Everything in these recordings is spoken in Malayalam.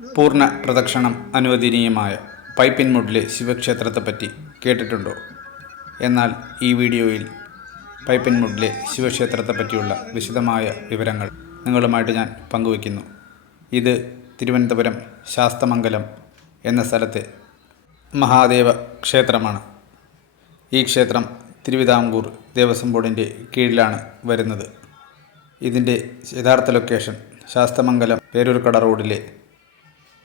പൂർണ പ്രദക്ഷിണം അനുവദനീയമായ പൈപ്പിൻമുട്ടിലെ ശിവക്ഷേത്രത്തെപ്പറ്റി കേട്ടിട്ടുണ്ടോ? എന്നാൽ ഈ വീഡിയോയിൽ പൈപ്പിൻമുട്ടിലെ ശിവക്ഷേത്രത്തെപ്പറ്റിയുള്ള വിശദമായ വിവരങ്ങൾ നിങ്ങളുമായിട്ട് ഞാൻ പങ്കുവയ്ക്കുന്നു. ഇത് തിരുവനന്തപുരം ശാസ്തമംഗലം എന്ന സ്ഥലത്തെ മഹാദേവ ക്ഷേത്രമാണ്. ഈ ക്ഷേത്രം തിരുവിതാംകൂർ ദേവസ്വം ബോർഡിന്റെ കീഴിലാണ് വരുന്നത്. ഇതിന്റെ യഥാർത്ഥ ലൊക്കേഷൻ ശാസ്തമംഗലം പേരൂർക്കട റോഡിലെ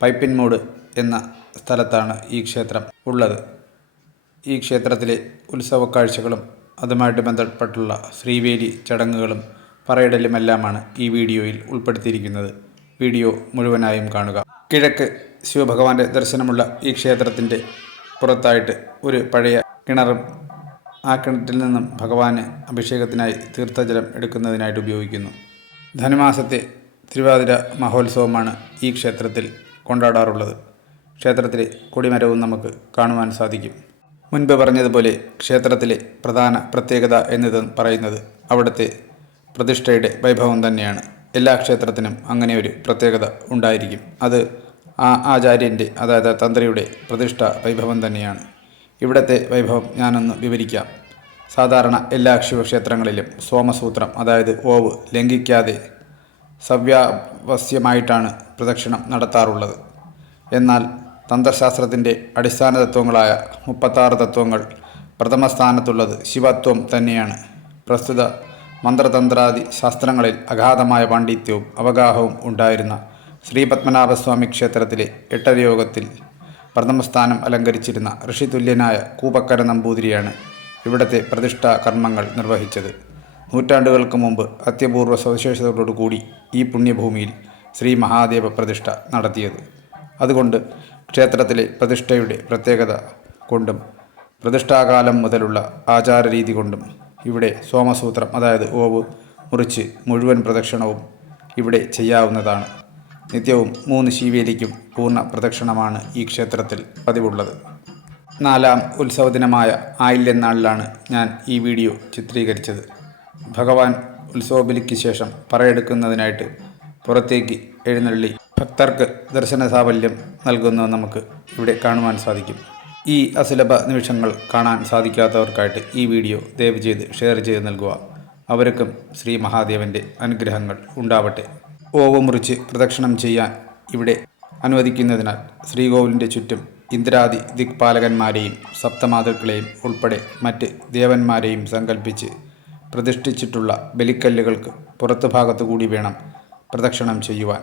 പൈപ്പിൻമൂട് എന്ന സ്ഥലത്താണ് ഈ ക്ഷേത്രം ഉള്ളത്. ഈ ക്ഷേത്രത്തിലെ ഉത്സവ കാഴ്ചകളും അതുമായിട്ട് ബന്ധപ്പെട്ടുള്ള ശ്രീവേലി ചടങ്ങുകളും പറയിടലുമെല്ലാമാണ് ഈ വീഡിയോയിൽ ഉൾപ്പെടുത്തിയിരിക്കുന്നത്. വീഡിയോ മുഴുവനായും കാണുക. കിഴക്ക് ശിവഭഗവാന്റെ ദർശനമുള്ള ഈ ക്ഷേത്രത്തിന്റെ പുറത്തായിട്ട് ഒരു പഴയ കിണറും ആ കിണറ്റിൽ നിന്നും ഭഗവാന് അഭിഷേകത്തിനായി തീർത്ഥജലം എടുക്കുന്നതിനായിട്ട് ഉപയോഗിക്കുന്നു. ധനുമാസത്തെ തിരുവാതിര മഹോത്സവമാണ് ഈ ക്ഷേത്രത്തിൽ കൊണ്ടാടാറുള്ളത്. ക്ഷേത്രത്തിലെ കൊടിമരവും നമുക്ക് കാണുവാൻ സാധിക്കും. മുൻപ് പറഞ്ഞതുപോലെ ക്ഷേത്രത്തിലെ പ്രധാന പ്രത്യേകത എന്നത് പറയുന്നത് അവിടുത്തെ പ്രതിഷ്ഠയുടെ വൈഭവം തന്നെയാണ്. എല്ലാ ക്ഷേത്രത്തിനും അങ്ങനെ ഒരു പ്രത്യേകത ഉണ്ടായിരിക്കും. അത് ആ ആചാര്യന്റെ അതായത് തന്ത്രിയുടെ പ്രതിഷ്ഠ വൈഭവം തന്നെയാണ്. ഇവിടത്തെ വൈഭവം ഞാനൊന്ന് വിവരിക്കാം. സാധാരണ എല്ലാ ശിവക്ഷേത്രങ്ങളിലും സോമസൂത്രം അതായത് ഓവ് ലംഘിക്കാതെ സവ്യാവസ്യമായിട്ടാണ് പ്രദക്ഷിണം നടത്താറുള്ളത്. എന്നാൽ തന്ത്രശാസ്ത്രത്തിന്റെ അടിസ്ഥാന തത്വങ്ങളായ മുപ്പത്താറ് തത്വങ്ങൾ പ്രഥമ സ്ഥാനത്തുള്ളത് ശിവത്വം തന്നെയാണ്. പ്രസ്തുത മന്ത്രതന്ത്രാദി ശാസ്ത്രങ്ങളിൽ അഗാധമായ പാണ്ഡിത്യവും അവഗാഹവും ഉണ്ടായിരുന്ന ശ്രീപത്മനാഭസ്വാമി ക്ഷേത്രത്തിലെ എട്ടരയോഗത്തിൽ പ്രഥമസ്ഥാനം അലങ്കരിച്ചിരുന്ന ഋഷിതുല്യനായ കൂപക്കര നമ്പൂതിരിയാണ് ഇവിടത്തെ പ്രതിഷ്ഠാ കർമ്മങ്ങൾ നിർവഹിച്ചത്. നൂറ്റാണ്ടുകൾക്ക് മുമ്പ് അത്യപൂർവ സവിശേഷതകളോടുകൂടി ഈ പുണ്യഭൂമിയിൽ ശ്രീ മഹാദേവ പ്രതിഷ്ഠ നടത്തിയത്. അതുകൊണ്ട് ക്ഷേത്രത്തിലെ പ്രതിഷ്ഠയുടെ പ്രത്യേകത കൊണ്ടും പ്രതിഷ്ഠാകാലം മുതലുള്ള ആചാരരീതി കൊണ്ടും ഇവിടെ സോമസൂത്രം അതായത് ഓവ് മുറിച്ച് മുഴുവൻ പ്രദക്ഷിണവും ഇവിടെ ചെയ്യാവുന്നതാണ്. നിത്യവും മൂന്ന് ശീവേലിക്കും പൂർണ പ്രദക്ഷിണമാണ് ഈ ക്ഷേത്രത്തിൽ പതിവുള്ളത്. നാലാം ഉത്സവദിനമായ ആയില്യനാളിലാണ് ഞാൻ ഈ വീഡിയോ ചിത്രീകരിച്ചത്. ഭഗവാൻ ഉത്സവബലിക്ക് ശേഷം പറയെടുക്കുന്നതിനായിട്ട് പുറത്തേക്ക് എഴുന്നള്ളി ഭക്തർക്ക് ദർശന സാഫല്യം നൽകുന്നത് നമുക്ക് ഇവിടെ കാണുവാൻ സാധിക്കും. ഈ അസുലഭ നിമിഷങ്ങൾ കാണാൻ സാധിക്കാത്തവർക്കായിട്ട് ഈ വീഡിയോ ദയവ് ചെയ്ത് ഷെയർ ചെയ്ത് നൽകുക. അവർക്കും ശ്രീ മഹാദേവന്റെ അനുഗ്രഹങ്ങൾ ഉണ്ടാവട്ടെ. ഓവ് മുറിച്ച് പ്രദക്ഷിണം ചെയ്യാൻ ഇവിടെ അനുവദിക്കുന്നതിനാൽ ശ്രീകോവിലിന്റെ ചുറ്റും ഇന്ദ്രാദി ദിക്പാലകന്മാരെയും സപ്തമാതൃക്കളെയും ഉൾപ്പെടെ മറ്റ് ദേവന്മാരെയും സങ്കല്പിച്ച് പ്രതിഷ്ഠിച്ചിട്ടുള്ള ബലിക്കല്ലുകൾക്ക് പുറത്തു ഭാഗത്തു കൂടി വേണം പ്രദക്ഷിണം ചെയ്യുവാൻ.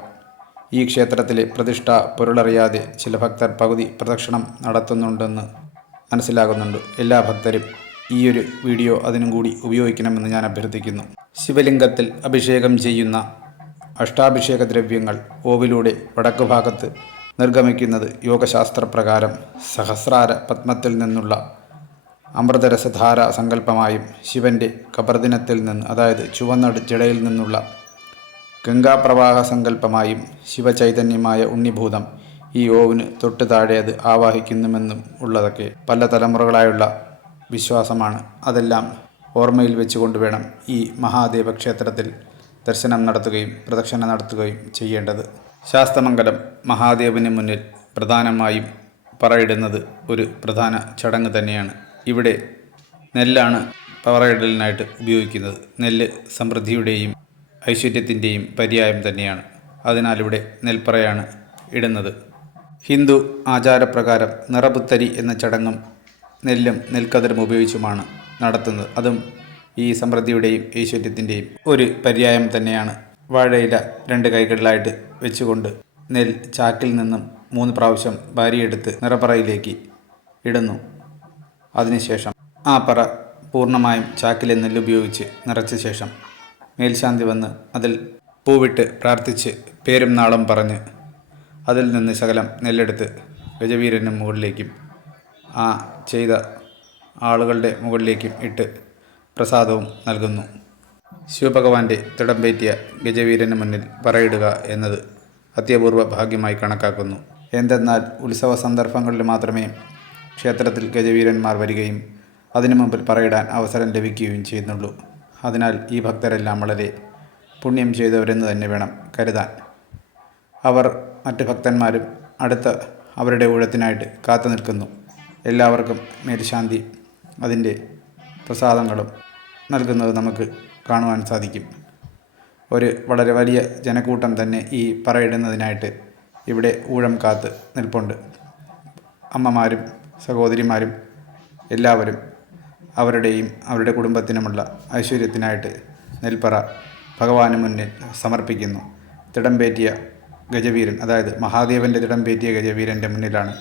ഈ ക്ഷേത്രത്തിലെ പ്രതിഷ്ഠ പൊരുളറിയാതെ ചില ഭക്തർ പകുതി പ്രദക്ഷിണം നടത്തുന്നുണ്ടെന്ന് മനസ്സിലാകുന്നുണ്ട്. എല്ലാ ഭക്തരും ഈയൊരു വീഡിയോ അതിനും കൂടി ഉപയോഗിക്കണമെന്ന് ഞാൻ അഭ്യർത്ഥിക്കുന്നു. ശിവലിംഗത്തിൽ അഭിഷേകം ചെയ്യുന്ന അഷ്ടാഭിഷേക ദ്രവ്യങ്ങൾ ഓവിലൂടെ വടക്കു ഭാഗത്ത് നിർഗമിക്കുന്നത് യോഗശാസ്ത്രപ്രകാരം സഹസ്രാര പത്മത്തിൽ നിന്നുള്ള അമൃതരസധാര സങ്കല്പമായും ശിവന്റെ കബർദിനത്തിൽ നിന്ന് അതായത് ചുവന്ന ജടയിൽ നിന്നുള്ള ഗംഗാപ്രവാഹ സങ്കല്പമായും ശിവചൈതന്യമായ ഉണ്ണിഭൂതം ഈ ഓവിന് തൊട്ട് താഴെ അത് ആവാഹിക്കുന്നുമെന്നും ഉള്ളതൊക്കെ പല തലമുറകളായുള്ള വിശ്വാസമാണ്. അതെല്ലാം ഓർമ്മയിൽ വെച്ചുകൊണ്ട് വേണം ഈ മഹാദേവ ക്ഷേത്രത്തിൽ ദർശനം നടത്തുകയും പ്രദക്ഷിണ നടത്തുകയും ചെയ്യേണ്ടത്. ശാസ്തമംഗലം മഹാദേവന് മുന്നിൽ പ്രധാനമായും പറയിടുന്നത് ഒരു പ്രധാന ചടങ്ങ് തന്നെയാണ്. ഇവിടെ നെല്ലാണ് പവറയിടലിനായിട്ട് ഉപയോഗിക്കുന്നത്. നെല്ല് സമൃദ്ധിയുടെയും ഐശ്വര്യത്തിന്റെയും പര്യായം തന്നെയാണ്. അതിനാൽ ഇവിടെ നെൽപ്പറയാണ് ഇടുന്നത്. ഹിന്ദു ആചാരപ്രകാരം നിറപുത്തരി എന്ന ചടങ്ങും നെല്ലും നെൽക്കതിരും ഉപയോഗിച്ചുമാണ് നടത്തുന്നത്. അതും ഈ സമൃദ്ധിയുടെയും ഐശ്വര്യത്തിന്റെയും ഒരു പര്യായം തന്നെയാണ്. വാഴയില രണ്ട് കൈകളിലായിട്ട് വെച്ചുകൊണ്ട് നെൽ ചാക്കിൽ നിന്നും മൂന്ന് പ്രാവശ്യം ഭാര്യയെടുത്ത് നിറപ്പറയിലേക്ക് ഇടുന്നു. അതിനുശേഷം ആ പറ പൂർണമായും ചാക്കിലെ നെല്ലുപയോഗിച്ച് നിറച്ച ശേഷം മേൽശാന്തി വന്ന് അതിൽ പൂവിട്ട് പ്രാർത്ഥിച്ച് പേരും നാളും പറഞ്ഞ് അതിൽ നിന്ന് ശകലം നെല്ലെടുത്ത് ഗജവീരന്റെ മുകളിലേക്കും ആ ചെയ്ത ആളുകളുടെ മുകളിലേക്കും ഇട്ട് പ്രസാദവും നൽകുന്നു. ശിവഭഗവാന്റെ തിടമ്പേറ്റിയ ഗജവീരന് മുന്നിൽ പറയിടുക എന്നത് അത്യപൂർവ ഭാഗ്യമായി കണക്കാക്കുന്നു. എന്തെന്നാൽ ഉത്സവ സന്ദർഭങ്ങളിൽ മാത്രമേ ക്ഷേത്രത്തിൽ ഗജവീരന്മാർ വരികയും അതിനു മുമ്പിൽ പറയിടാൻ അവസരം ലഭിക്കുകയും ചെയ്യുന്നുള്ളൂ. അതിനാൽ ഈ ഭക്തരെല്ലാം വളരെ പുണ്യം ചെയ്തവരെന്ന് തന്നെ വേണം കരുതാൻ. അവർ മറ്റ് ഭക്തന്മാരും അടുത്ത അവരുടെ ഊഴത്തിനായിട്ട് കാത്തു നിൽക്കുന്നു. എല്ലാവർക്കും മേൽശാന്തി അതിന്റെ പ്രസാദങ്ങളും നൽകുന്നത് നമുക്ക് കാണുവാൻ സാധിക്കും. ഒരു വളരെ വലിയ ജനക്കൂട്ടം തന്നെ ഈ പറയിടുന്നതിനായിട്ട് ഇവിടെ ഊഴം കാത്ത് നിൽപ്പുണ്ട്. അമ്മമാരും സഹോദരിമാരും എല്ലാവരും അവരുടെയും അവരുടെ കുടുംബത്തിനുമുള്ള ഐശ്വര്യത്തിനായിട്ട് നെൽപ്പറ ഭഗവാന് മുന്നിൽ സമർപ്പിക്കുന്നു. തിടമ്പേറ്റിയ ഗജവീരൻ അതായത് മഹാദേവന്റെ തിടമ്പേറ്റിയ ഗജവീരന്റെ മുന്നിലാണ്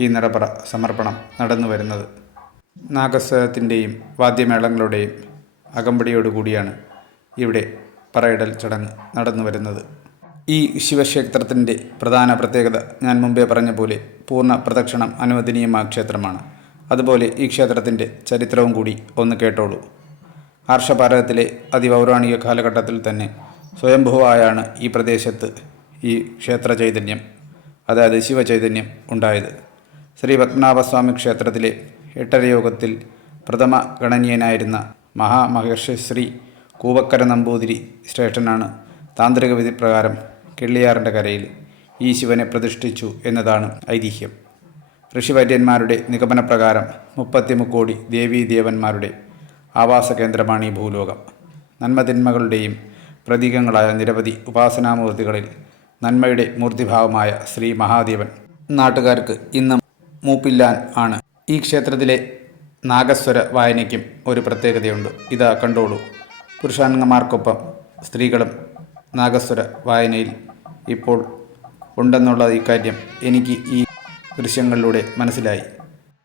ഈ നിറപ്പറ സമർപ്പണം നടന്നു വരുന്നത്. നാഗസ്വരത്തിന്റെയും വാദ്യമേളങ്ങളുടെയും അകമ്പടിയോടുകൂടിയാണ് ഇവിടെ പറയിടൽ ചടങ്ങ് നടന്നു വരുന്നത്. ഈ ശിവക്ഷേത്രത്തിന്റെ പ്രധാന പ്രത്യേകത ഞാൻ മുമ്പേ പറഞ്ഞ പോലെ പൂർണ പ്രദക്ഷിണം അനുവദനീയമായ ക്ഷേത്രമാണ്. അതുപോലെ ഈ ക്ഷേത്രത്തിന്റെ ചരിത്രവും കൂടി ഒന്ന് കേട്ടോളൂ. ഹർഷഭാരതത്തിലെ അതിപൗരാണിക കാലഘട്ടത്തിൽ തന്നെ സ്വയംഭുവായാണ് ഈ പ്രദേശത്ത് ഈ ക്ഷേത്ര ചൈതന്യം അതായത് ശിവചൈതന്യം ഉണ്ടായത്. ശ്രീ പത്മനാഭസ്വാമി ക്ഷേത്രത്തിലെ എട്ടരയോഗത്തിൽ പ്രഥമ ഗണനീയനായിരുന്ന മഹാമഹർഷി ശ്രീ കൂവക്കര നമ്പൂതിരി ശ്രേഷ്ഠനാണ് താന്ത്രിക വിധി പ്രകാരം കിള്ളിയാറിന്റെ കരയിൽ ഈ ശിവനെ പ്രതിഷ്ഠിച്ചു എന്നതാണ് ഐതിഹ്യം. ഋഷിവര്യന്മാരുടെ നിഗമനപ്രകാരം മുപ്പത്തിമുക്കോടി ദേവീദേവന്മാരുടെ ആവാസ കേന്ദ്രമാണ് ഈ ഭൂലോകം. നന്മതിന്മകളുടെയും പ്രതീകങ്ങളായ നിരവധി ഉപാസനാമൂർത്തികളിൽ നന്മയുടെ മൂർത്തിഭാവമായ ശ്രീ മഹാദേവൻ നാട്ടുകാർക്ക് ഇന്നും മൂപ്പില്ലാൻ ആണ്. ഈ ക്ഷേത്രത്തിലെ നാഗസ്വര വായനയ്ക്കും ഒരു പ്രത്യേകതയുണ്ട്. ഇതാ കണ്ടോളൂ. പുരുഷാംഗന്മാർക്കൊപ്പം സ്ത്രീകളും നാഗസ്വര വായനയിൽ ഇപ്പോൾ ഉണ്ടെന്നുള്ള കാര്യം എനിക്ക് ഈ ദൃശ്യങ്ങളിലൂടെ മനസ്സിലായി.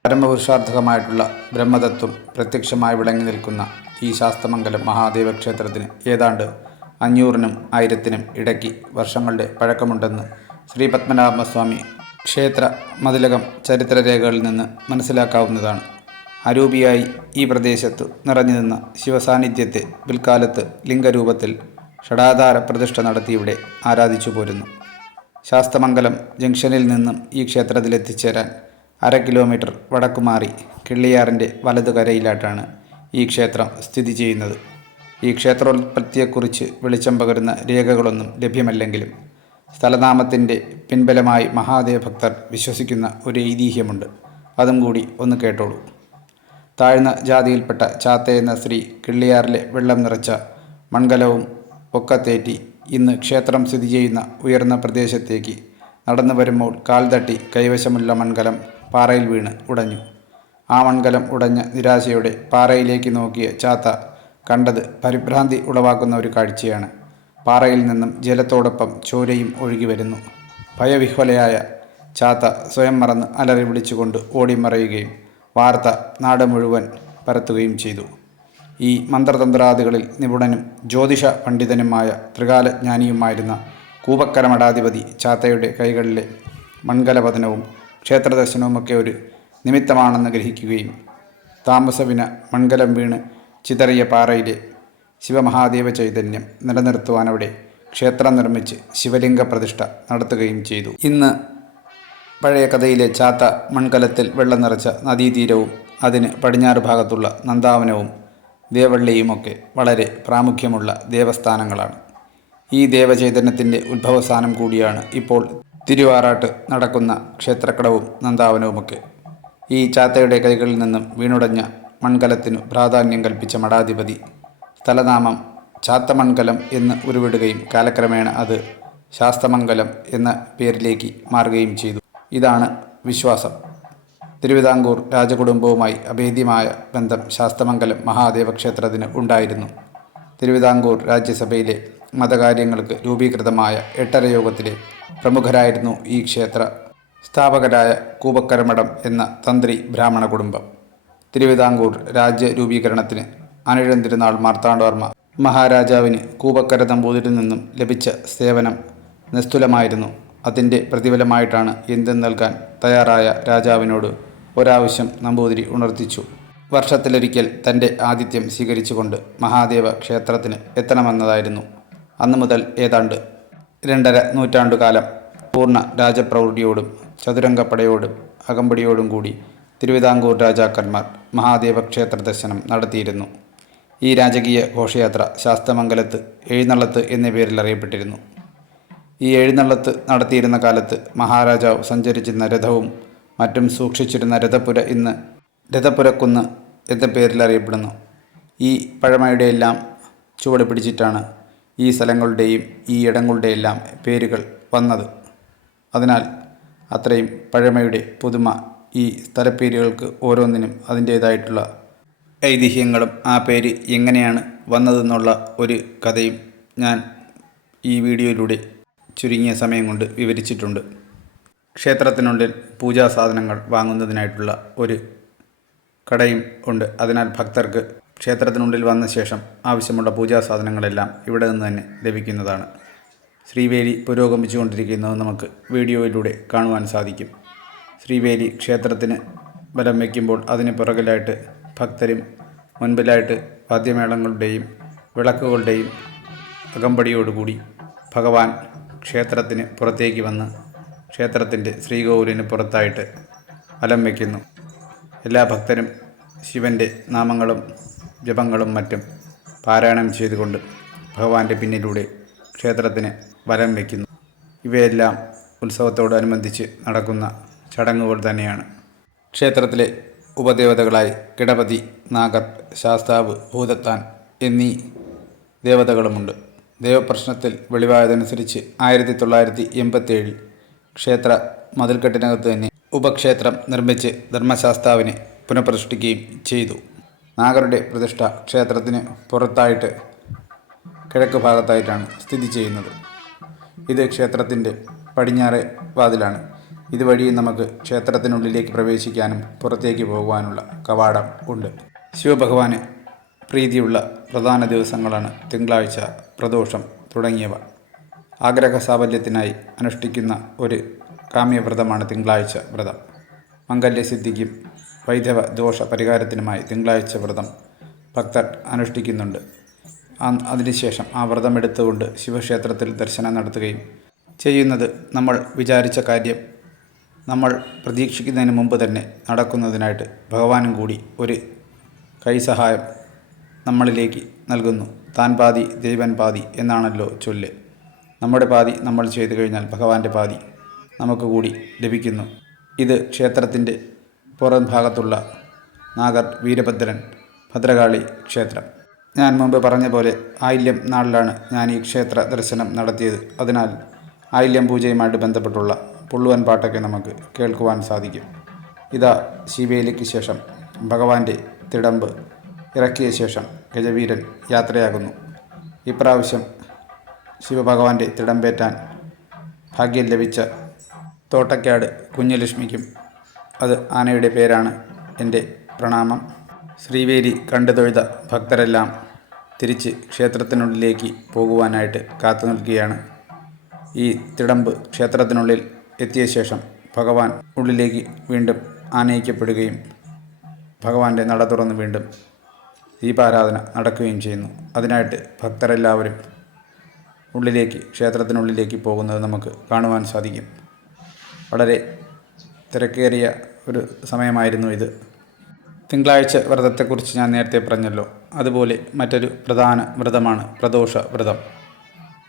പരമപുരുഷാർത്ഥകമായിട്ടുള്ള ബ്രഹ്മതത്വം പ്രത്യക്ഷമായി വിളങ്ങി നിൽക്കുന്ന ഈ ശാസ്തമംഗലം മഹാദേവ ക്ഷേത്രത്തിന് ഏതാണ്ട് അഞ്ഞൂറിനും ആയിരത്തിനും ഇടയ്ക്ക് വർഷങ്ങളുടെ പഴക്കമുണ്ടെന്ന് ശ്രീ പത്മനാഭസ്വാമി ക്ഷേത്ര മതിലകം ചരിത്രരേഖകളിൽ നിന്ന് മനസ്സിലാക്കാവുന്നതാണ്. അരൂപിയായി ഈ പ്രദേശത്ത് നിറഞ്ഞു നിന്ന ശിവസാന്നിധ്യത്തെ പിൽക്കാലത്ത് ലിംഗരൂപത്തിൽ ഷടാധാര പ്രതിഷ്ഠ നടത്തി ഇവിടെ ആരാധിച്ചു പോരുന്നു. ശാസ്തമംഗലം ജംഗ്ഷനിൽ നിന്നും ഈ ക്ഷേത്രത്തിൽ എത്തിച്ചേരാൻ അര കിലോമീറ്റർ വടക്കുമാറി കിള്ളിയാറിന്റെ വലതുകരയിലായിട്ടാണ് ഈ ക്ഷേത്രം സ്ഥിതി ചെയ്യുന്നത്. ഈ ക്ഷേത്രോത്പത്തിയെക്കുറിച്ച് വെളിച്ചം പകരുന്ന രേഖകളൊന്നും ലഭ്യമല്ലെങ്കിലും സ്ഥലനാമത്തിന്റെ പിൻബലമായി മഹാദേവ ഭക്തർ വിശ്വസിക്കുന്ന ഒരു ഐതിഹ്യമുണ്ട്. അതും കൂടി ഒന്ന് കേട്ടോളൂ. താഴ്ന്ന ജാതിയിൽപ്പെട്ട ചാത്ത എന്ന സ്ത്രീ കിള്ളിയാറിലെ വെള്ളം നിറച്ച മൺകലവും ഒക്കത്തേറ്റി ഇന്ന് ക്ഷേത്രം സ്ഥിതി ചെയ്യുന്ന ഉയർന്ന പ്രദേശത്തേക്ക് നടന്നു വരുമ്പോൾ കാൽ തട്ടി കൈവശമുള്ള മൺകലം പാറയിൽ വീണ് ഉടഞ്ഞു. ആ മൺകലം ഉടഞ്ഞ നിരാശയോടെ പാറയിലേക്ക് നോക്കിയ ചാത്ത കണ്ടത് പരിഭ്രാന്തി ഉളവാക്കുന്ന ഒരു കാഴ്ചയാണ്. പാറയിൽ നിന്നും ജലത്തോടൊപ്പം ചോരയും ഒഴുകി വരുന്നു. ഭയവിഹ്വലയായ ചാത്ത സ്വയം മറന്ന് അലറി വിളിച്ചുകൊണ്ട് ഓടിമറയുകയും വാർത്ത നാട് മുഴുവൻ പരത്തുകയും ചെയ്തു. ഈ മന്ത്രതന്ത്രാദികളിൽ നിപുണനും ജ്യോതിഷ പണ്ഡിതനുമായ ത്രികാലജ്ഞാനിയുമായിരുന്ന കൂപക്കര മഠാധിപതി ചാത്തയുടെ കൈകളിലെ മൺകലപതനവും ക്ഷേത്രദർശനവുമൊക്കെ ഒരു നിമിത്തമാണെന്ന് ഗ്രഹിക്കുകയും താമസവിന മൺകലം വീണ് ചിതറിയ പാറയിലെ ശിവമഹാദേവ ചൈതന്യം നിലനിർത്തുവാനവിടെ ക്ഷേത്രം നിർമ്മിച്ച് ശിവലിംഗ പ്രതിഷ്ഠ നടത്തുകയും ചെയ്തു. ഇന്ന് പഴയ കഥയിലെ ചാത്ത മൺകലത്തിൽ വെള്ളം നിറച്ച നദീതീരവും അതിന് പടിഞ്ഞാറ് ഭാഗത്തുള്ള നന്ദാവനവും ദേവള്ളിയുമൊക്കെ വളരെ പ്രാമുഖ്യമുള്ള ദേവസ്ഥാനങ്ങളാണ്. ഈ ദേവചൈതന്യത്തിന്റെ ഉത്ഭവസ്ഥാനം കൂടിയാണ് ഇപ്പോൾ തിരുവാറാട്ട് നടക്കുന്ന ക്ഷേത്രക്കടവും നന്ദാവനവുമൊക്കെ. ഈ ചാത്തയുടെ കൈകളിൽ നിന്നും വീണുടഞ്ഞ മൺകലത്തിനു പ്രാധാന്യം കൽപ്പിച്ച മഠാധിപതി സ്ഥലനാമം ചാത്തമൺകലം എന്ന് ഉരുവിടുകയും കാലക്രമേണ അത് ശാസ്തമംഗലം എന്ന പേരിലേക്ക് മാറുകയും ചെയ്തു. ഇതാണ് വിശ്വാസം. തിരുവിതാംകൂർ രാജകുടുംബവുമായി അഭേദ്യമായ ബന്ധം ശാസ്തമംഗലം മഹാദേവ ക്ഷേത്രത്തിന് ഉണ്ടായിരുന്നു. തിരുവിതാംകൂർ രാജ്യസഭയിലെ മതകാര്യങ്ങൾക്ക് രൂപീകൃതമായ എട്ടരയോഗത്തിലെ പ്രമുഖരായിരുന്നു ഈ ക്ഷേത്ര സ്ഥാപകരായ കൂപക്കരമഠം എന്ന തന്ത്രി ബ്രാഹ്മണ കുടുംബം. തിരുവിതാംകൂർ രാജ്യ രൂപീകരണത്തിന് അനിഴം തിരുനാൾ മാർത്താണ്ഡവർമ്മ മഹാരാജാവിന് കൂപക്കര നമ്പൂതിരിൽ നിന്നും ലഭിച്ച സേവനം നിസ്തുലമായിരുന്നു. അതിന്റെ പ്രതിഫലമായിട്ടാണ് എന്തും നൽകാൻ തയ്യാറായ രാജാവിനോട് ഒരാവശ്യം നമ്പൂതിരി ഉണർത്തിച്ചു. വർഷത്തിലൊരിക്കൽ തന്റെ ആതിഥ്യം സ്വീകരിച്ചുകൊണ്ട് മഹാദേവ ക്ഷേത്രത്തിന് എത്തണമെന്നതായിരുന്നു. അന്നു മുതൽ ഏതാണ്ട് രണ്ടര നൂറ്റാണ്ടുകാലം പൂർണ രാജപ്രൗഢിയോടും ചതുരംഗപ്പടയോടും അകമ്പടിയോടും കൂടി തിരുവിതാംകൂർ രാജാക്കന്മാർ മഹാദേവ ക്ഷേത്ര ദർശനം നടത്തിയിരുന്നു. ഈ രാജകീയ ഘോഷയാത്ര ശാസ്തമംഗലത്ത് എഴുന്നള്ളത്ത് എന്നീ പേരിൽ അറിയപ്പെട്ടിരുന്നു. ഈ എഴുന്നള്ളത്ത് നടത്തിയിരുന്ന കാലത്ത് മഹാരാജാവ് സഞ്ചരിച്ചിരുന്ന രഥവും മറ്റും സൂക്ഷിച്ചിരുന്ന രഥപുര ഇന്ന് രഥപുരക്കുന്ന് എന്ന പേരിൽ അറിയപ്പെടുന്നു. ഈ പഴമയുടെ എല്ലാം ചുവട് പിടിച്ചിട്ടാണ് ഈ സ്ഥലങ്ങളുടെയും ഈ ഇടങ്ങളുടെയെല്ലാം പേരുകൾ വന്നത്. അതിനാൽ അത്രയും പഴമയുടെ പുതുമ ഈ സ്ഥലപ്പേരുകൾക്ക് ഓരോന്നിനും അതിന്റേതായിട്ടുള്ള ഐതിഹ്യങ്ങളും ആ പേര് എങ്ങനെയാണ് വന്നതെന്നുള്ള ഒരു കഥയും ഞാൻ ഈ വീഡിയോയിലൂടെ ചുരുങ്ങിയ സമയം കൊണ്ട് വിവരിച്ചിട്ടുണ്ട്. ക്ഷേത്രത്തിനുള്ളിൽ പൂജാ സാധനങ്ങൾ വാങ്ങുന്നതിനായിട്ടുള്ള ഒരു കടയും ഉണ്ട്. അതിനാൽ ഭക്തർക്ക് ക്ഷേത്രത്തിനുള്ളിൽ വന്ന ശേഷം ആവശ്യമുള്ള പൂജാ സാധനങ്ങളെല്ലാം ഇവിടെ നിന്ന് തന്നെ ലഭിക്കുന്നതാണ്. ശ്രീവേലി പുരോഗമിച്ചുകൊണ്ടിരിക്കുന്നത് നമുക്ക് വീഡിയോയിലൂടെ കാണുവാൻ സാധിക്കും. ശ്രീവേലി ക്ഷേത്രത്തിന് ബലം വയ്ക്കുമ്പോൾ അതിന് പുറകിലായിട്ട് ഭക്തരും മുൻപിലായിട്ട് വാദ്യമേളങ്ങളുടെയും വിളക്കുകളുടെയും അകമ്പടിയോടുകൂടി ഭഗവാൻ ക്ഷേത്രത്തിന് പുറത്തേക്ക് വന്ന് ക്ഷേത്രത്തിന്റെ ശ്രീകോവിലിന് പുറത്തായിട്ട് വലം വയ്ക്കുന്നു. എല്ലാ ഭക്തരും ശിവന്റെ നാമങ്ങളും ജപങ്ങളും മറ്റും പാരായണം ചെയ്തുകൊണ്ട് ഭഗവാന്റെ പിന്നിലൂടെ ക്ഷേത്രത്തിന് വലം വയ്ക്കുന്നു. ഇവയെല്ലാം ഉത്സവത്തോടനുബന്ധിച്ച് നടക്കുന്ന ചടങ്ങുകൾ തന്നെയാണ്. ക്ഷേത്രത്തിലെ ഉപദേവതകളായി കിടപതി നാഗർ ശാസ്താവ് ഭൂതത്താൻ എന്നീ ദേവതകളുമുണ്ട്. ദേവപ്രശ്നത്തിൽ വെളിവായതനുസരിച്ച് ആയിരത്തി തൊള്ളായിരത്തി എൺപത്തേഴിൽ ക്ഷേത്ര മതിൽക്കെട്ടിനകത്ത് തന്നെ ഉപക്ഷേത്രം നിർമ്മിച്ച് ധർമ്മശാസ്താവിനെ പുനഃപ്രതിഷ്ഠിക്കുകയും ചെയ്തു. നാഗരുടെ പ്രതിഷ്ഠ ക്ഷേത്രത്തിന് പുറത്തായിട്ട് കിഴക്ക് ഭാഗത്തായിട്ടാണ് സ്ഥിതി ചെയ്യുന്നത്. ഇത് ക്ഷേത്രത്തിന്റെ പടിഞ്ഞാറെ വാതിലാണ്. ഇതുവഴി നമുക്ക് ക്ഷേത്രത്തിനുള്ളിലേക്ക് പ്രവേശിക്കാനും പുറത്തേക്ക് പോകുവാനുള്ള കവാടം ഉണ്ട്. ശിവഭഗവാന് പ്രീതിയുള്ള പ്രധാന ദിവസങ്ങളാണ് തിങ്കളാഴ്ച പ്രദോഷം തുടങ്ങിയവ. ആഗ്രഹ സാഫല്യത്തിനായി അനുഷ്ഠിക്കുന്ന ഒരു കാമ്യവ്രതമാണ് തിങ്കളാഴ്ച വ്രതം. മംഗല്യസിദ്ധിക്കും വൈധവ ദോഷ പരിഹാരത്തിനുമായി തിങ്കളാഴ്ച വ്രതം ഭക്തർ അനുഷ്ഠിക്കുന്നുണ്ട്. അതിനുശേഷം ആ വ്രതം എടുത്തുകൊണ്ട് ശിവക്ഷേത്രത്തിൽ ദർശനം നടത്തുകയും ചെയ്യുന്നത് നമ്മൾ വിചാരിച്ച കാര്യം നമ്മൾ പ്രതീക്ഷിക്കുന്നതിന് മുമ്പ് തന്നെ നടക്കുന്നതിനായിട്ട് ഭഗവാനും കൂടി ഒരു കൈസഹായം നമ്മളിലേക്ക് നൽകുന്നു. താൻ പാതി ദൈവൻ പാതി എന്നാണല്ലോ ചൊല്ല്. നമ്മുടെ പാതി നമ്മൾ ചെയ്തു കഴിഞ്ഞാൽ ഭഗവാന്റെ പാതി നമുക്ക് കൂടി ലഭിക്കുന്നു. ഇത് ക്ഷേത്രത്തിന്റെ പുറം ഭാഗത്തുള്ള നാഗർ വീരഭദ്രൻ ഭദ്രകാളി ക്ഷേത്രം. ഞാൻ മുമ്പ് പറഞ്ഞ പോലെ ആയില്യം നാളിലാണ് ഞാൻ ഈ ക്ഷേത്ര ദർശനം നടത്തിയത്. അതിനാൽ ആയില്യം പൂജയുമായിട്ട് ബന്ധപ്പെട്ടുള്ള പുള്ളുവൻ പാട്ടൊക്കെ നമുക്ക് കേൾക്കുവാൻ സാധിക്കും. ഇതാ ശിവേലിക്ക് ശേഷം ഭഗവാന്റെ തിടമ്പ് ഇറക്കിയ ശേഷം ഗജവീരൻ യാത്രയാകുന്നു. ഇപ്രാവശ്യം ശിവഭഗവാന്റെ തിടമ്പേറ്റാൻ ഭാഗ്യം ലഭിച്ച തോട്ടക്കാട് കുഞ്ഞലക്ഷ്മിക്കും അത് ആനയുടെ പേരാണ്. എന്റെ പ്രണാമം. ശ്രീവേലി കണ്ടു തൊഴുത ഭക്തരെല്ലാം തിരിച്ച് ക്ഷേത്രത്തിനുള്ളിലേക്ക് പോകുവാനായിട്ട് കാത്തു നിൽക്കുകയാണ്. ഈ തിടമ്പ് ക്ഷേത്രത്തിനുള്ളിൽ എത്തിയ ശേഷം ഭഗവാൻ ഉള്ളിലേക്ക് വീണ്ടും ആനയിക്കപ്പെടുകയും ഭഗവാന്റെ നട തുറന്ന് വീണ്ടും ദീപാരാധന നടക്കുകയും ചെയ്യുന്നു. അതിനായിട്ട് ഭക്തരെല്ലാവരും ഉള്ളിലേക്ക് ക്ഷേത്രത്തിനുള്ളിലേക്ക് പോകുന്നത് നമുക്ക് കാണുവാൻ സാധിക്കും. വളരെ തിരക്കേറിയ ഒരു സമയമായിരുന്നു ഇത്. തിങ്കളാഴ്ച വ്രതത്തെക്കുറിച്ച് ഞാൻ നേരത്തെ പറഞ്ഞല്ലോ. അതുപോലെ മറ്റൊരു പ്രധാന വ്രതമാണ് പ്രദോഷ വ്രതം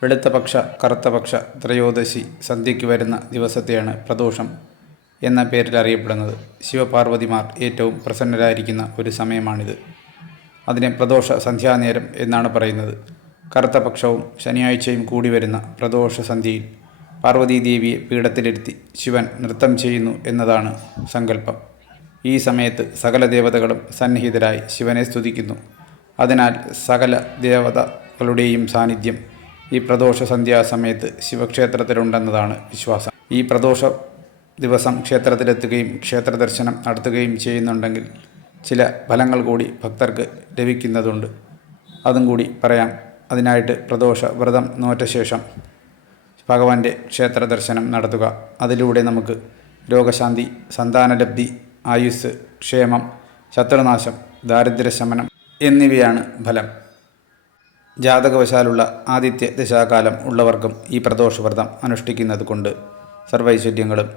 വെളുത്ത പക്ഷ കറുത്ത പക്ഷ ത്രയോദശി സന്ധ്യയ്ക്ക് വരുന്ന ദിവസത്തെയാണ് പ്രദോഷം എന്ന പേരിൽ അറിയപ്പെടുന്നത്. ശിവപാർവതിമാർ ഏറ്റവും പ്രസന്നരായിരിക്കുന്ന ഒരു സമയമാണിത്. അതിനെ പ്രദോഷ സന്ധ്യാനേരം എന്നാണ് പറയുന്നത്. കറുത്ത പക്ഷവും ശനിയാഴ്ചയും കൂടി വരുന്ന പ്രദോഷ സന്ധ്യയിൽ പാർവതീദേവിയെ പീഠത്തിലിരുത്തി ശിവൻ നൃത്തം ചെയ്യുന്നു എന്നതാണ് സങ്കല്പം. ഈ സമയത്ത് സകല ദേവതകളും സന്നിഹിതരായി ശിവനെ സ്തുതിക്കുന്നു. അതിനാൽ സകല ദേവതകളുടെയും സാന്നിധ്യം ഈ പ്രദോഷ സന്ധ്യാസമയത്ത് ശിവക്ഷേത്രത്തിലുണ്ടെന്നതാണ് വിശ്വാസം. ഈ പ്രദോഷ ദിവസം ക്ഷേത്രത്തിലെത്തുകയും ക്ഷേത്ര ദർശനം നടത്തുകയും ചെയ്യുന്നുണ്ടെങ്കിൽ ചില ഫലങ്ങൾ കൂടി ഭക്തർക്ക് ലഭിക്കുന്നതുണ്ട്. അതും കൂടി പറയാം. അതിനായിട്ട് പ്രദോഷ വ്രതം നോറ്റ ശേഷം ഭഗവാന്റെ ക്ഷേത്ര ദർശനം നടത്തുക. അതിലൂടെ നമുക്ക് രോഗശാന്തി സന്താനലബ്ധി ആയുസ് ക്ഷേമം ശത്രുനാശം ദാരിദ്ര്യശമനം എന്നിവയാണ് ഫലം. ജാതകവശാലുള്ള ആദിത്യ ദശാകാലം ഉള്ളവർക്കും ഈ പ്രദോഷവ്രതം അനുഷ്ഠിക്കുന്നത് കൊണ്ട് സർവൈശ്വര്യങ്ങളും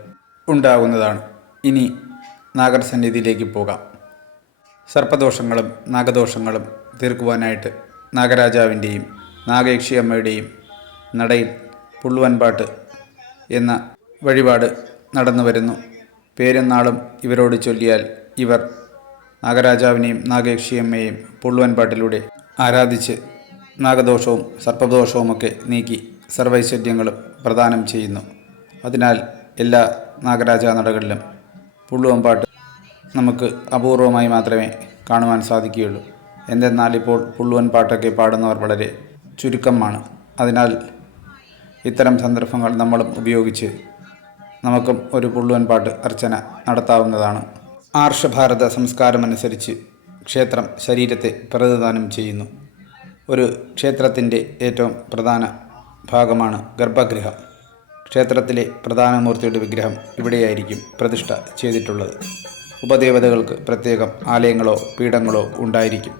ഉണ്ടാകുന്നതാണ്. ഇനി നാഗർസന്നിധിയിലേക്ക് പോകാം. സർപ്പദോഷങ്ങളും നാഗദോഷങ്ങളും തീർക്കുവാനായിട്ട് നാഗരാജാവിന്റെയും നാഗയക്ഷി അമ്മയുടെയും നടയിൽ പുള്ളുവൻപാട്ട് എന്ന വഴിപാട് നടന്നു വരുന്നു. പേരും നാളും ഇവരോട് ചൊല്ലിയാൽ ഇവർ നാഗരാജാവിനെയും നാഗയക്ഷിയമ്മയെയും പുള്ളുവൻപാട്ടിലൂടെ ആരാധിച്ച് നാഗദോഷവും സർപ്പദോഷവുമൊക്കെ നീക്കി സർവൈശ്വര്യങ്ങളും പ്രദാനം ചെയ്യുന്നു. അതിനാൽ എല്ലാ നാഗരാജ നടകളിലും പുള്ളുവൻപാട്ട് നമുക്ക് അപൂർവമായി മാത്രമേ കാണുവാൻ സാധിക്കുകയുള്ളൂ. എന്തെന്നാൽ ഇപ്പോൾ പുള്ളുവൻ പാട്ടൊക്കെ പാടുന്നവർ വളരെ ചുരുക്കമാണ്. അതിനാൽ ഇത്തരം സന്ദർഭങ്ങൾ നമ്മളും ഉപയോഗിച്ച് നമുക്കും ഒരു പുള്ളുവൻ പാട്ട് അർച്ചന നടത്താവുന്നതാണ്. ആർഷഭാരത സംസ്കാരമനുസരിച്ച് ക്ഷേത്രം ശരീരത്തെ പ്രതിദാനം ചെയ്യുന്നു. ഒരു ക്ഷേത്രത്തിന്റെ ഏറ്റവും പ്രധാന ഭാഗമാണ് ഗർഭഗൃഹം. ക്ഷേത്രത്തിലെ പ്രധാന മൂർത്തിയുടെ വിഗ്രഹം ഇവിടെയായിരിക്കും പ്രതിഷ്ഠ ചെയ്തിട്ടുള്ളത്. ഉപദേവതകൾക്ക് പ്രത്യേകം ആലയങ്ങളോ പീഠങ്ങളോ ഉണ്ടായിരിക്കും.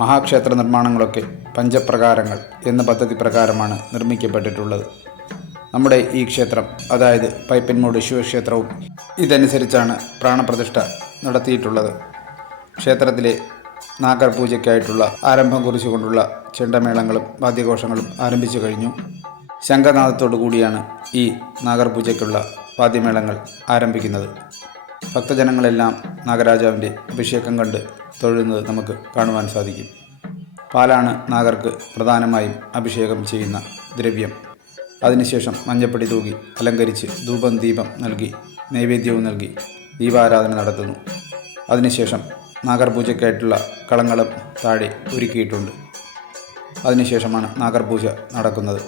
മഹാക്ഷേത്ര നിർമ്മാണങ്ങളൊക്കെ പഞ്ചപ്രകാരങ്ങൾ എന്ന പദ്ധതി പ്രകാരമാണ് നിർമ്മിക്കപ്പെട്ടിട്ടുള്ളത്. നമ്മുടെ ഈ ക്ഷേത്രം അതായത് പൈപ്പൻമൂട് ശിവക്ഷേത്രവും ഇതനുസരിച്ചാണ് പ്രാണപ്രതിഷ്ഠ നടത്തിയിട്ടുള്ളത്. ക്ഷേത്രത്തിലെ നാഗർപൂജയ്ക്കായിട്ടുള്ള ആരംഭം കുറിച്ചുകൊണ്ടുള്ള ചെണ്ടമേളങ്ങളും വാദ്യഘോഷങ്ങളും ആരംഭിച്ചു കഴിഞ്ഞു. ശംഖനാഥത്തോടു കൂടിയാണ് ഈ നാഗർപൂജയ്ക്കുള്ള വാദ്യമേളങ്ങൾ ആരംഭിക്കുന്നത്. ഭക്തജനങ്ങളെല്ലാം നാഗരാജാവിന്റെ അഭിഷേകം കണ്ട് തൊഴുന്നത് നമുക്ക് കാണുവാൻ സാധിക്കും. പാലാണ് നാഗർക്ക് പ്രധാനമായും അഭിഷേകം ചെയ്യുന്ന ദ്രവ്യം. അതിനുശേഷം മഞ്ഞപ്പടി തൂകി അലങ്കരിച്ച് ധൂപം ദീപം നൽകി നൈവേദ്യവും നൽകി ദീപാരാധന നടത്തുന്നു. അതിനുശേഷം നാഗർപൂജയ്ക്കായിട്ടുള്ള കളങ്ങളും താഴെ ഒരുക്കിയിട്ടുണ്ട്. അതിനുശേഷമാണ് നാഗർപൂജ നടക്കുന്നത്.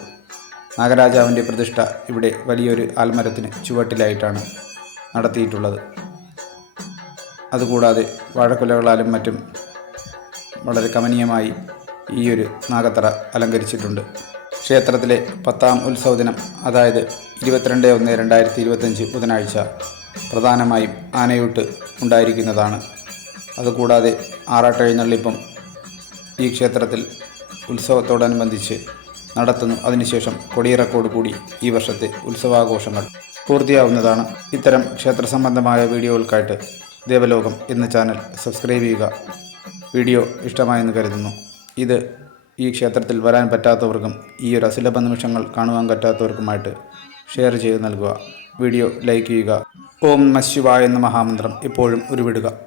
നാഗരാജാവിന്റെ പ്രതിഷ്ഠ ഇവിടെ വലിയൊരു ആൽമരത്തിന് ചുവട്ടിലായിട്ടാണ് നടത്തിയിട്ടുള്ളത്. അതുകൂടാതെ വാഴക്കുലകളാലും മറ്റും വളരെ കമനീയമായി ഈ ഒരു നാഗത്തറ അലങ്കരിച്ചിട്ടുണ്ട്. ക്ഷേത്രത്തിലെ പത്താം ഉത്സവ ദിനം അതായത് ഇരുപത്തിരണ്ട് ഒന്ന് രണ്ടായിരത്തി ഇരുപത്തഞ്ച് ബുധനാഴ്ച പ്രധാനമായും ആനയൂട്ട് ഉണ്ടായിരിക്കുന്നതാണ്. അതുകൂടാതെ ആറാട്ടെഴുന്നള്ളിപ്പം ഈ ക്ഷേത്രത്തിൽ ഉത്സവത്തോടനുബന്ധിച്ച് നടത്തുന്നു. അതിനുശേഷം കൊടിയിറക്കോട് കൂടി ഈ വർഷത്തെ ഉത്സവാഘോഷങ്ങൾ പൂർത്തിയാവുന്നതാണ്. ഇത്തരം ക്ഷേത്ര സംബന്ധമായ വീഡിയോകൾക്കായിട്ട് ദേവലോകം എന്ന ചാനൽ സബ്സ്ക്രൈബ് ചെയ്യുക. വീഡിയോ ഇഷ്ടമായെന്ന് കരുതുന്നു. ഇത് ഈ ക്ഷേത്രത്തിൽ വരാൻ പറ്റാത്തവർക്കും ഈ ഒരു അസുലഭ നിമിഷങ്ങൾ കാണുവാൻ പറ്റാത്തവർക്കുമായിട്ട് ഷെയർ ചെയ്ത് നൽകുക. വീഡിയോ ലൈക്ക് ചെയ്യുക. ഓം നമ എന്ന മഹാമന്ത്രം ഇപ്പോഴും ഉരുവിടുക.